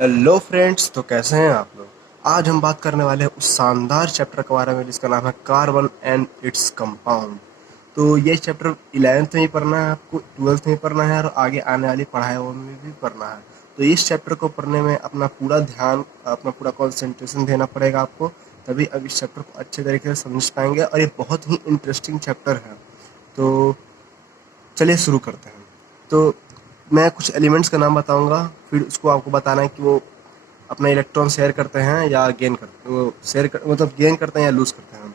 Hello friends, तो कैसे हैं आप लोग। आज हम बात करने वाले हैं उस शानदार चैप्टर के बारे में जिसका नाम है कार्बन एंड इट्स कंपाउंड। तो ये चैप्टर 11th में ही पढ़ना है, आपको 12th में ही पढ़ना है और आगे आने वाली पढ़ाइयों में भी पढ़ना है। तो इस चैप्टर को पढ़ने में अपना पूरा ध्यान, अपना पूरा कंसंट्रेशन देना पड़ेगा आपको, तभी अब इस चैप्टर को अच्छे तरीके से समझ पाएंगे। और ये बहुत ही इंटरेस्टिंग चैप्टर है। तो चलिए शुरू करते हैं। तो मैं कुछ एलिमेंट्स का नाम बताऊंगा, फिर उसको आपको बताना है कि वो अपना इलेक्ट्रॉन शेयर करते हैं या गेन करते हैं, वो मतलब गेन करते हैं या लूज करते हैं।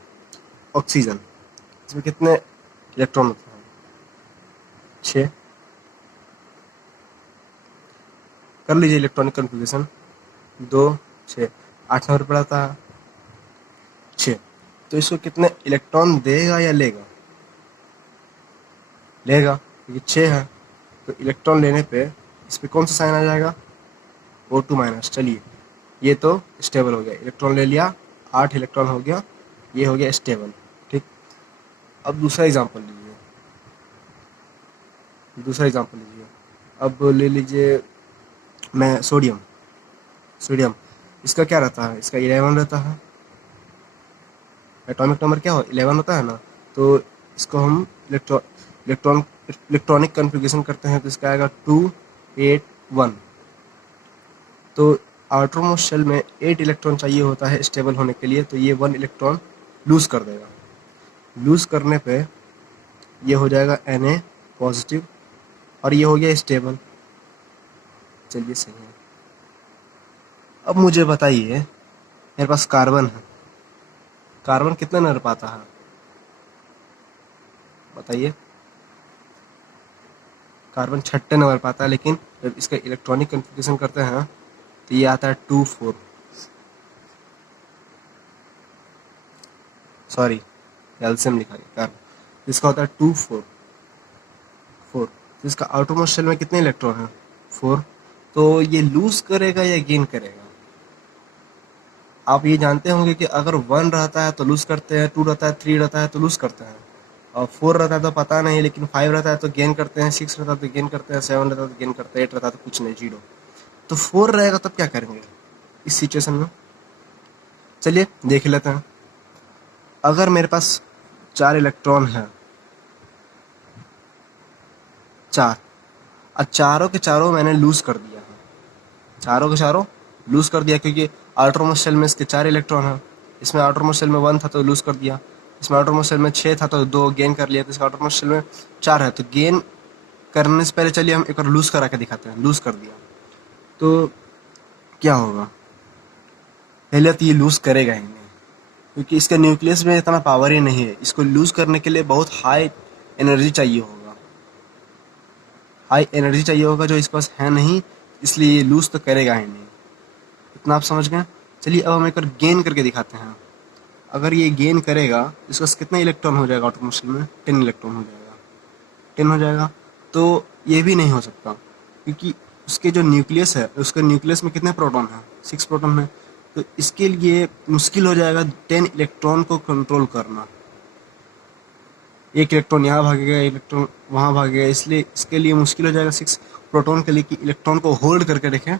ऑक्सीजन, इसमें कितने इलेक्ट्रॉन होते हैं? 6। कर लीजिए इलेक्ट्रॉनिक कन्फिग्रेशन। 2, 6, 8 नंबर पर आता है 6। तो इसको कितने इलेक्ट्रॉन देगा या लेगा? लेगा, क्योंकि 6 है। तो इलेक्ट्रॉन लेने पे इस पे कौन सा साइन आ जाएगा? O2-। चलिए, ये तो स्टेबल हो गया, इलेक्ट्रॉन ले लिया, 8 इलेक्ट्रॉन हो गया, ये हो गया स्टेबल। ठीक। अब दूसरा एग्जांपल लीजिए, दूसरा एग्जांपल लीजिए। अब ले लीजिए मैं सोडियम। सोडियम, इसका क्या रहता है? इसका 11 रहता है। एटॉमिक नंबर क्या हो, 11 होता है ना। तो इसको हम इलेक्ट्रॉन इलेक्ट्रॉनिक कन्फिग्रेशन करते हैं तो इसका आएगा 2, 8, 1। तो आउटरमोस्ट शेल में 8 इलेक्ट्रॉन चाहिए होता है स्टेबल होने के लिए, तो ये 1 इलेक्ट्रॉन लूज कर देगा। लूज करने पे ये हो जाएगा Na पॉजिटिव, और ये हो गया स्टेबल। चलिए सही है। अब मुझे बताइए, मेरे पास कार्बन है। कार्बन कितना नंबर पाता है, बताइए। कार्बन 6 नंबर पाता है, लेकिन जब इसका इलेक्ट्रॉनिक कन्फिग्रेशन करते हैं तो ये आता है 2, 4। सॉरी, एल्सियम लिखा है कार्बन। इसका होता है 2, 4, 4। तो इसका आउटरमोस्ट शेल में कितने इलेक्ट्रॉन हैं? 4। तो ये लूज करेगा या गेन करेगा? आप ये जानते होंगे कि अगर 1 रहता है तो लूज करते हैं, 2 रहता है, 3 रहता है तो लूज करते हैं, और 4 रहता है तो पता नहीं, लेकिन 5 रहता है तो गेन करते हैं, 6 रहता है तो गेन करते हैं, 7 रहता है तो गेन करते हैं, 8 रहता है तो कुछ नहीं, 0। तो 4 रहेगा तब क्या करेंगे इस सिचुएशन में? चलिए देख लेते हैं। अगर मेरे पास 4 इलेक्ट्रॉन है, 4, और चारों के चारों मैंने लूज कर दिया है, चारों के चारों लूज कर दिया, क्योंकि आउटरमोस्ट शेल में इसके 4 इलेक्ट्रॉन है। इसमें आउटरमोस्ट शेल में 1 था तो लूज कर दिया, इसमें आउटरमोस्ट शेल में 6 था तो 2 गेन कर लिया, तो इसका आउटरमोस्ट शेल में 4 है तो गेन करने से पहले चलिए हम एक बार लूज करा के दिखाते हैं। लूज कर दिया तो क्या होगा? पहले तो ये लूज करेगा ही नहीं, क्योंकि इसका न्यूक्लियस में इतना पावर ही नहीं है। इसको लूज करने के लिए बहुत हाई एनर्जी चाहिए होगा, हाई एनर्जी चाहिए होगा जो इसके पास है नहीं, इसलिए ये लूज तो करेगा ही नहीं। इतना आप समझ गए। चलिए अब हम एक बार गेन करके दिखाते हैं। अगर ये गेन करेगा, इसके पास कितना इलेक्ट्रॉन हो जाएगा ऑटोमोशन में? 10 इलेक्ट्रॉन हो जाएगा। 10 हो जाएगा। तो ये भी नहीं हो सकता, क्योंकि उसके जो न्यूक्लियस है, उसके न्यूक्लियस में कितने प्रोटॉन हैं? 6 प्रोटॉन है। तो इसके लिए मुश्किल हो जाएगा 10 इलेक्ट्रॉन को कंट्रोल करना। एक इलेक्ट्रॉन यहाँ भागेगा, इलेक्ट्रॉन वहाँ भागेगा, इसलिए इसके लिए मुश्किल हो जाएगा 6 प्रोटॉन के लिए कि इलेक्ट्रॉन को होल्ड करके रखें।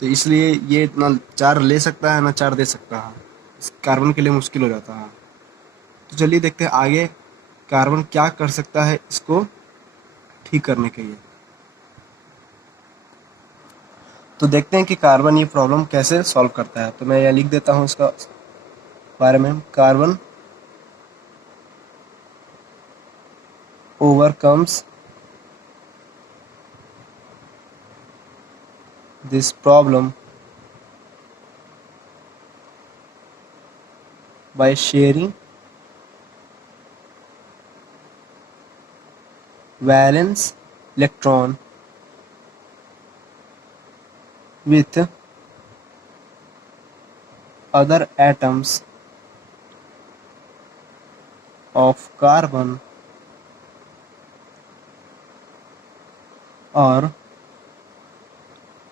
तो इसलिए ये ना 4 ले सकता है ना 4 दे सकता है। इस कार्बन के लिए मुश्किल हो जाता है। तो चलिए देखते हैं आगे कार्बन क्या कर सकता है इसको ठीक करने के लिए। तो देखते हैं कि कार्बन ये प्रॉब्लम कैसे सॉल्व करता है। तो मैं यहाँ लिख देता हूँ इसका बारे में। Carbon overcomes this problem by sharing valence electron with other atoms of carbon or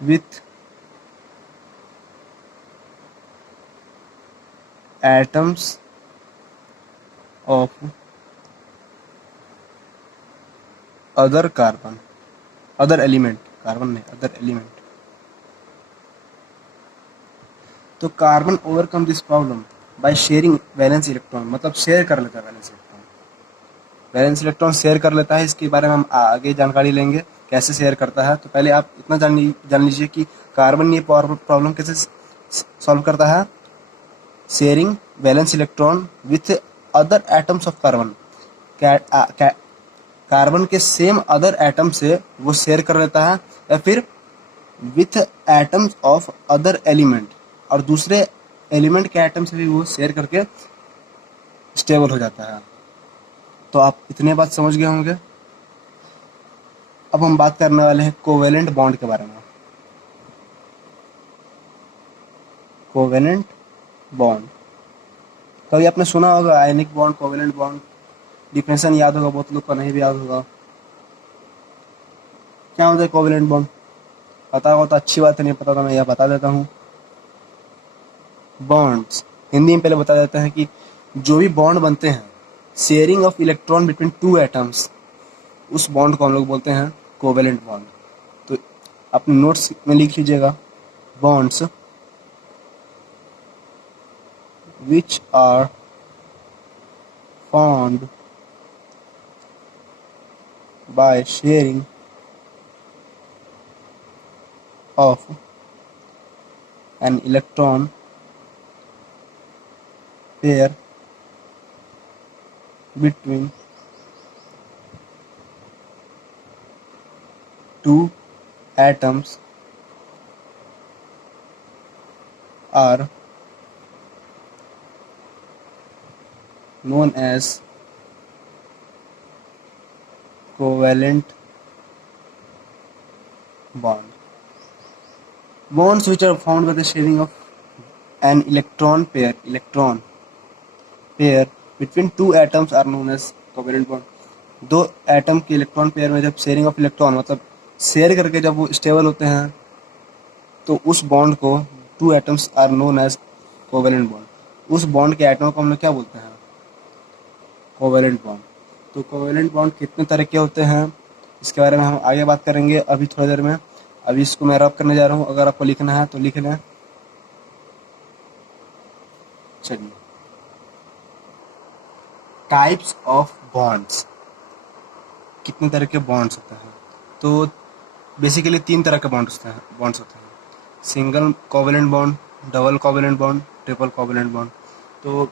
with atoms of other carbon, other element, carbon नहीं, other element। तो carbon overcome this problem by sharing valence electron, मतलब share कर लेता है valence electron. Valence electron share कर लेता है, इसके बारे में हम आगे जानकारी लेंगे कैसे शेयर करता है। तो पहले आप इतना जान लीजिए कि कार्बन ये प्रॉब्लम कैसे सॉल्व करता है, sharing valence electron with other atoms of carbon. Carbon के सेम अदर एटम से वो शेयर कर लेता है, या फिर with atoms of other element, और दूसरे एलिमेंट के एटम से भी वो शेयर करके स्टेबल हो जाता है। तो आप इतने बात समझ गए होंगे। अब हम बात करने वाले हैं कोवेलेंट बॉन्ड के बारे में। कोवेलेंट बॉन्ड कभी आपने सुना होगा, ionic bond, covalent bond, definition याद होगा, बहुत लोग को नहीं भी याद होगा। क्या होता है कोवेलेंट बॉन्ड? पता होगा तो अच्छी बात है, नहीं पता तो मैं यह बता देता हूँ। बॉन्ड्स हिंदी में पहले बता देते हैं कि जो भी बॉन्ड बनते हैं, sharing of electron between two atoms, उस बॉन्ड को हम लोग बोलते हैं कोवेलेंट बॉन्ड। तो अपने नोट्स में लिख लीजिएगा, bonds which are formed by sharing of an electron pair between two atoms are known as covalent bond. Bonds which are formed by the sharing of an electron pair between two atoms are known as covalent bond. दो atom के electron pair में जब sharing of electron, मतलब share करके जब वो stable होते हैं, तो उस बॉन्ड को, two atoms are known as covalent bond, उस बॉन्ड के एटम को हम लोग क्या बोलते हैं? Covalent bond. तो कोवेलेंट बॉन्ड कितने तरह के होते हैं, इसके बारे में हम आगे बात करेंगे अभी थोड़ी देर में। अभी इसको मैं रब करने जा रहा हूँ, अगर आपको लिखना है तो लिख लें। चलिए, टाइप्स ऑफ बॉन्ड्स, कितने तरह के बॉन्ड्स होते हैं? तो बेसिकली तीन तरह के बॉन्ड्स होते हैं, single covalent bond, double covalent bond, triple covalent bond. तो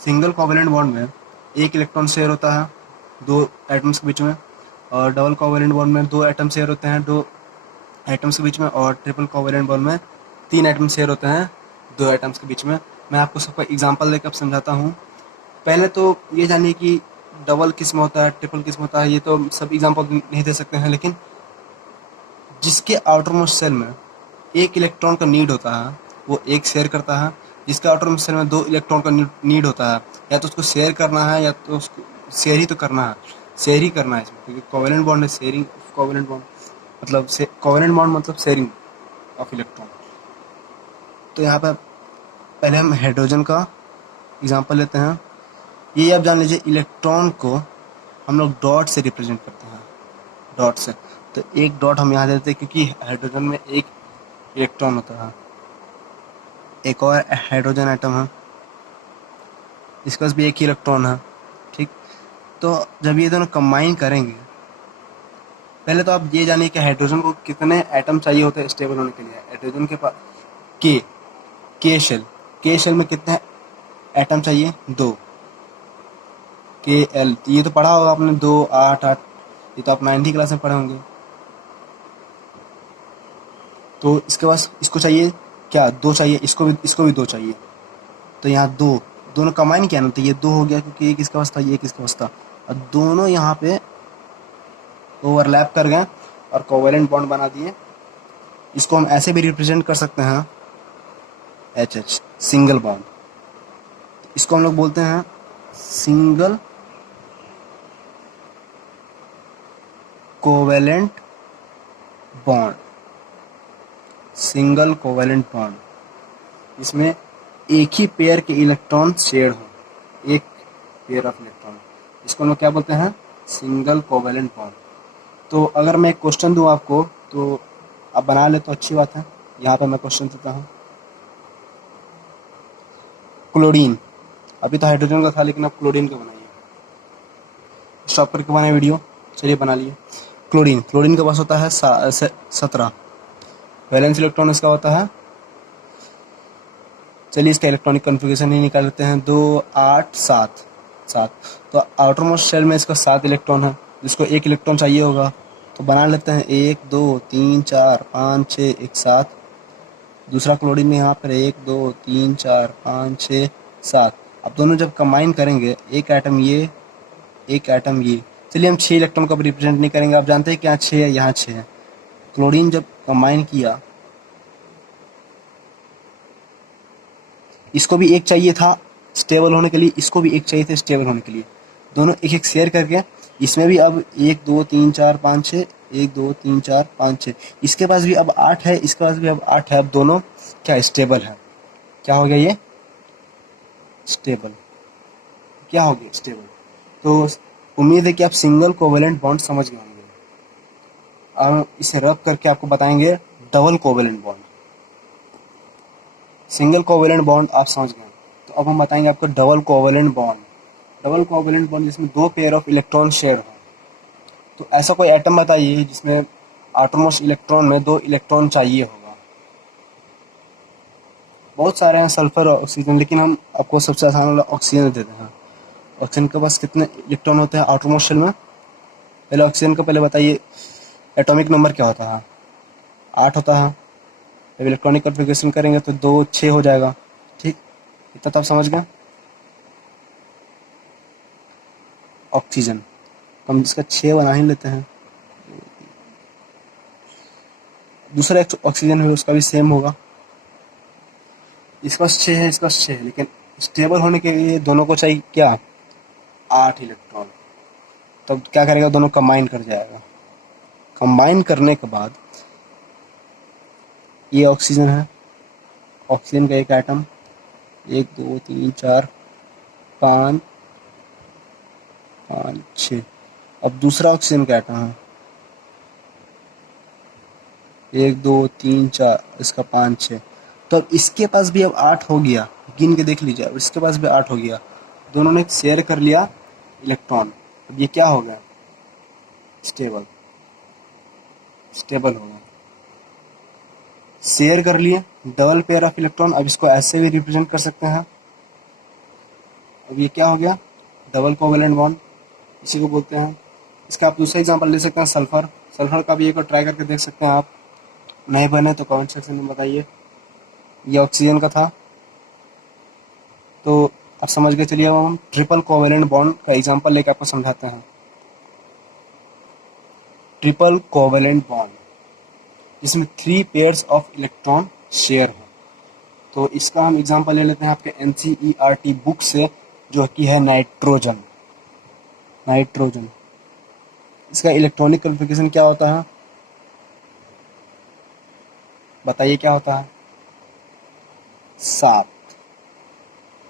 सिंगल कोवेलेंट बॉन्ड में एक इलेक्ट्रॉन शेयर होता है दो एटम्स के बीच में, और डबल कोवेलेंट बॉन्ड में दो एटम शेयर होते हैं दो एटम्स के बीच में, और ट्रिपल कोवेलेंट बॉन्ड में तीन एटम शेयर होते हैं दो एटम्स के बीच में। मैं आपको सबका एग्जांपल देकर समझाता हूँ। पहले तो ये जानिए कि डबल किस में होता है, ट्रिपल किस में होता है, ये तो सब एग्जांपल नहीं दे सकते हैं, लेकिन जिसके आउटर मोस्ट सेल में एक इलेक्ट्रॉन का नीड होता है वो एक शेयर करता है, जिसके आउटर मोस्ट सेल में दो इलेक्ट्रॉन का नीड होता है, या तो उसको शेयर करना है या तो उसको शेयर ही तो करना है, शेयर ही करना है इसमें, क्योंकि कोवेलेंट बॉन्ड है, शेयरिंग कोवेलेंट बॉन्ड मतलब कोवेलेंट बॉन्ड मतलब शेयरिंग ऑफ इलेक्ट्रॉन। तो यहाँ पर पहले हम हाइड्रोजन का एग्जांपल लेते हैं। ये आप जान लीजिए, इलेक्ट्रॉन को हम लोग डॉट से रिप्रेजेंट करते हैं, डॉट से। तो एक डॉट हम यहाँ देते हैं क्योंकि हाइड्रोजन में एक इलेक्ट्रॉन होता है, एक और हाइड्रोजन एटम है, इसके पास भी एक ही इलेक्ट्रॉन है, ठीक। तो जब ये दोनों कंबाइन करेंगे, पहले तो आप ये जानिए कि हाइड्रोजन को कितने एटम चाहिए होते हैं स्टेबल होने के लिए। हाइड्रोजन के पास के शेल में कितने एटम चाहिए? दो, के एल। ये तो पढ़ा होगा आपने, 2 8 8, ये तो आप 9वीं क्लास में पढ़े होंगे। तो इसके पास इसको चाहिए क्या? दो चाहिए, इसको भी दो चाहिए। तो यहाँ दो, दोनों कंबाइन किया ना, तो ये दो हो गया, क्योंकि एक इसके पास था, ये एक इसके पास था, और दोनों यहाँ पे ओवरलैप कर गए और कोवेलेंट बॉन्ड बना दिए। इसको हम ऐसे भी रिप्रेजेंट कर सकते हैं, एच, सिंगल बॉन्ड। इसको हम लोग बोलते हैं single covalent bond, single covalent bond. इसमें एक ही पेयर के इलेक्ट्रॉन शेयर हो, एक पेयर ऑफ इलेक्ट्रॉन, इसको हम लोग क्या बोलते हैं? Single covalent bond. तो अगर मैं एक क्वेश्चन दूं आपको, तो आप बना ले तो अच्छी बात है। यहाँ पे मैं क्वेश्चन देता हूँ, क्लोरीन, अभी तो हाइड्रोजन का था लेकिन अब क्लोरीन का बनाइए। स्टॉप करके बनाए वीडियो, चलिए बना लिए। क्लोरीन, क्लोरीन के पास होता है 17, वैलेंस इलेक्ट्रॉन इसका होता है, चलिए इसका इलेक्ट्रॉनिक कन्फिग्रेशन ही निकाल लेते हैं, 2 8 7 7। तो आउटर मोस्ट शेल में इसका 7 इलेक्ट्रॉन है, जिसको 1 इलेक्ट्रॉन चाहिए होगा, तो बना लेते हैं 1 2 3 4 5 6 1 7। दूसरा क्लोरीन में यहाँ पर 1 2 3 4 5 6 7। अब दोनों जब कंबाइन करेंगे, एक एटम ये, एक एटम ये, चलिए हम 6 इलेक्ट्रॉन को रिप्रेजेंट नहीं करेंगे, आप जानते हैं कि यहाँ 6 है, यहाँ 6 है। क्लोरीन जब कंबाइन किया, इसको भी एक चाहिए था स्टेबल होने के लिए, इसको भी एक चाहिए था स्टेबल होने के लिए, दोनों एक एक शेयर करके इसमें भी अब 1 2 3 4 5 6, 1 2 3 4 5 6, इसके पास भी अब 8 है, इसके पास भी अब 8 है, अब दोनों क्या स्टेबल है। क्या हो गया ये स्टेबल, क्या हो गया स्टेबल। तो उम्मीद है कि आप सिंगल कोवेलेंट बॉन्ड समझ गए होंगे। अब इसे रब करके आपको बताएंगे double covalent bond. Single covalent bond आप समझ गए, तो अब हम बताएंगे आपको double covalent bond. Double covalent bond जिसमें 2 पेयर ऑफ इलेक्ट्रॉन शेयर हो। तो ऐसा कोई एटम बताइए जिसमें आटोमोस्ट इलेक्ट्रॉन में 2 इलेक्ट्रॉन चाहिए होगा। बहुत सारे हैं, सल्फर और ऑक्सीजन, लेकिन हम आपको सबसे आसान वाला ऑक्सीजन देते हैं। ऑक्सीजन के पास कितने इलेक्ट्रॉन होते हैं आटोमोस्ट शेल में? पहले ऑक्सीजन का पहले बताइए एटॉमिक नंबर क्या होता है? 8 होता है। जब इलेक्ट्रॉनिक कन्फिग्रेशन करेंगे तो 2 6 हो जाएगा। ठीक, इतना तो आप समझ गए। ऑक्सीजन हम इसका 6 बना ही लेते हैं। दूसरा एक ऑक्सीजन है, उसका भी सेम होगा, इसका 6 है, इसका 6 है, लेकिन स्टेबल होने के लिए दोनों को चाहिए क्या? 8 इलेक्ट्रॉन। तब क्या करेगा, दोनों कंबाइन कर जाएगा। कंबाइन करने के बाद ये ऑक्सीजन है, ऑक्सीजन का एक एटम, 1 2 3 4 5 5 6। अब दूसरा ऑक्सीजन का एटम है, 1 2 3 4, इसका 5 6। तो अब इसके पास भी अब 8 हो गया, गिन के देख लीजिए, अब इसके पास भी 8 हो गया, दोनों ने शेयर कर लिया इलेक्ट्रॉन। अब ये क्या हो गया? स्टेबल, स्टेबल होगा। शेयर कर लिए डबल पेयर ऑफ इलेक्ट्रॉन, अब इसको ऐसे भी रिप्रेजेंट कर सकते हैं। अब ये क्या हो गया? डबल कोवेलेंट बॉन्ड, इसी को बोलते हैं। इसका आप दूसरा एग्जांपल ले सकते हैं सल्फर। सल्फर का भी एक बार ट्राई करके देख सकते हैं आप, नहीं बने तो कमेंट सेक्शन में बताइए। ये ऑक्सीजन का था, तो आप समझ गए। चलिए अब हम ट्रिपल कोवेलेंट बॉन्ड का एग्जांपल लेके आपको समझाते हैं। ट्रिपल कोवेलेंट बॉन्ड जिसमें 3 पेयर्स ऑफ इलेक्ट्रॉन शेयर हो, तो इसका हम एग्जांपल ले लेते हैं आपके NCERT बुक से, जो कि है नाइट्रोजन। नाइट्रोजन, इसका इलेक्ट्रॉनिक कन्फिग्रेशन क्या होता है बताइए, क्या होता है? 7।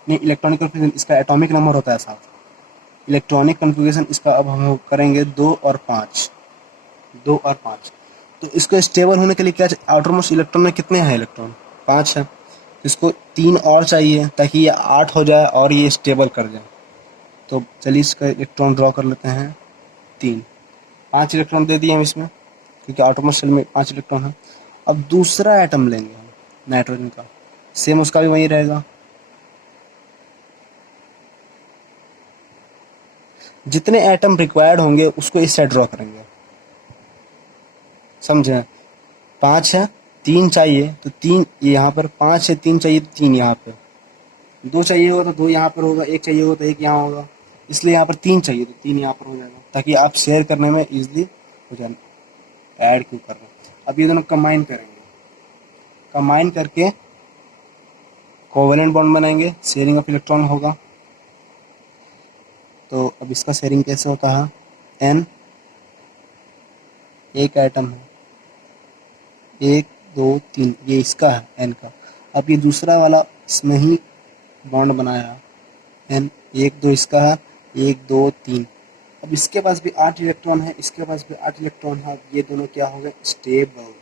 नहीं, इलेक्ट्रॉनिक कन्फिग्रेशन इसका एटॉमिक नंबर होता है 7। इलेक्ट्रॉनिक कन्फिग्रेशन इसका अब हम करेंगे 2 और 5। 2 और 5। तो इसको स्टेबल होने के लिए क्या, आउटर मोस्ट इलेक्ट्रॉन में कितने हैं इलेक्ट्रॉन? 5 है। इसको 3 और चाहिए ताकि ये 8 हो जाए और ये स्टेबल कर जाए। तो चलिए इसका इलेक्ट्रॉन ड्रॉ कर लेते हैं 3। 5 इलेक्ट्रॉन दे दिए हम इसमें, क्योंकि आउटर मोस्ट शेल में 5 इलेक्ट्रॉन है। अब दूसरा एटम लेंगे हम नाइट्रोजन का, सेम उसका भी वही रहेगा। जितने एटम रिक्वायर्ड होंगे उसको इस साइड ड्रॉ करेंगे, समझे? 5 है, 3 चाहिए तो 3 यहाँ पर, 5 है, 3 चाहिए तो 3 यहाँ पर, 2 चाहिए होगा तो 2 यहाँ पर होगा, 1 चाहिए होगा तो 1 यहाँ होगा, इसलिए यहाँ पर 3 चाहिए तो 3 यहाँ पर हो जाएगा, ताकि आप शेयर करने में इजीली हो जाए। ऐड क्यों कर रहे हैं? अब ये दोनों कंबाइन करेंगे, कंबाइन करके कोवेलेंट बॉन्ड बनाएंगे, शेयरिंग ऑफ इलेक्ट्रॉन होगा। तो अब इसका शेयरिंग कैसे होता है? N, एक एटम है, 1 2 3, ये इसका है N का। अब ये दूसरा वाला इसमें ही बॉन्ड बनाया है, N 1 2 इसका है, 1 2 3। अब इसके पास भी 8 इलेक्ट्रॉन है, इसके पास भी 8 इलेक्ट्रॉन है। अब ये दोनों क्या हो गए? स्टेबल।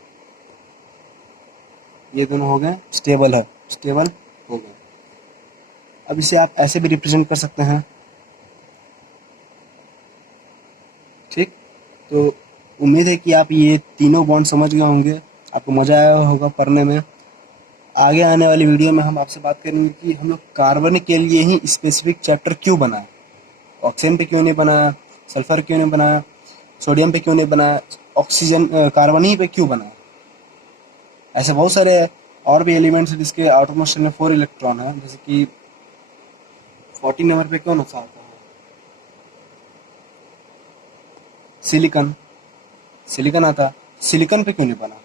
ये दोनों हो गए स्टेबल है, स्टेबल हो गए। अब इसे आप ऐसे भी रिप्रेजेंट कर सकते हैं, ठीक। तो उम्मीद है कि आप ये तीनों बॉन्ड समझ गए होंगे, आपको मज़ा आया होगा पढ़ने में। आगे आने वाली वीडियो में हम आपसे बात करेंगे कि हम लोग कार्बन के लिए ही स्पेसिफिक चैप्टर क्यों बनाए, ऑक्सीजन पे क्यों नहीं बनाया, सल्फर क्यों नहीं बनाया, सोडियम पे क्यों नहीं बनाया, ऑक्सीजन कार्बन ही पे क्यों बनाया। ऐसे बहुत सारे और भी एलिमेंट्स हैं जिसके आउटर मोस्ट शेल में 4 इलेक्ट्रॉन है, जैसे कि 14 नंबर पे कौन सा आता है, सिलिकन, सिलिकन आता, सिलिकन पे क्यों नहीं बना,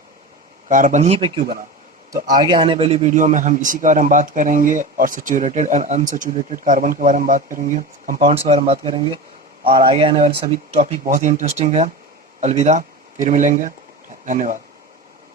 कार्बन ही पे क्यों बना। तो आगे आने वाली वीडियो में हम इसी के बारे में बात करेंगे और सैचुरेटेड एंड अनसैचुरेटेड कार्बन के बारे में बात करेंगे, कंपाउंड्स के बारे में बात करेंगे, और आगे आने वाले सभी टॉपिक बहुत ही इंटरेस्टिंग है। अलविदा, फिर मिलेंगे, धन्यवाद।